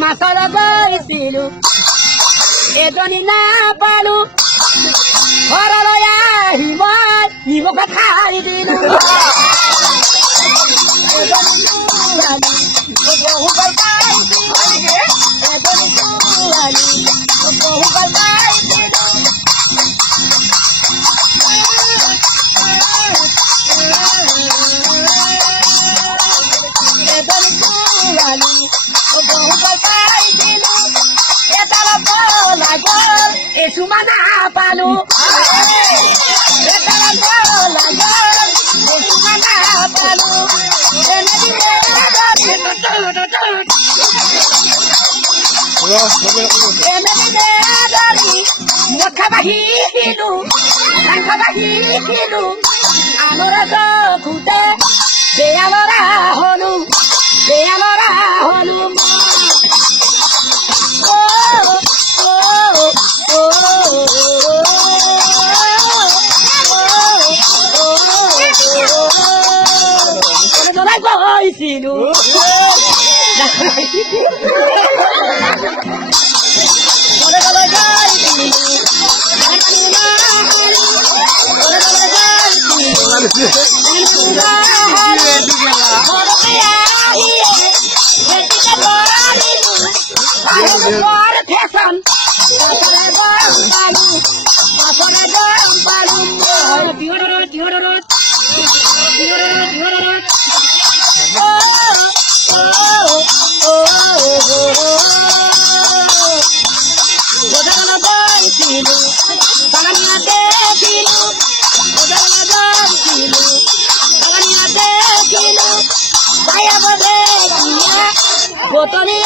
Masala gaisilu, edoni na palu, oralo ya himo kathari dilu. Edoni turani, obohu baltai dilu. Edoni turani, obohu baltai dilu. Edoni turani, obohu baltai dilu. Etala bola gol, esumana palu. Etala bola gol, esumana palu. Makabahilu, amora dokute, de alora holu. Filho, Botoni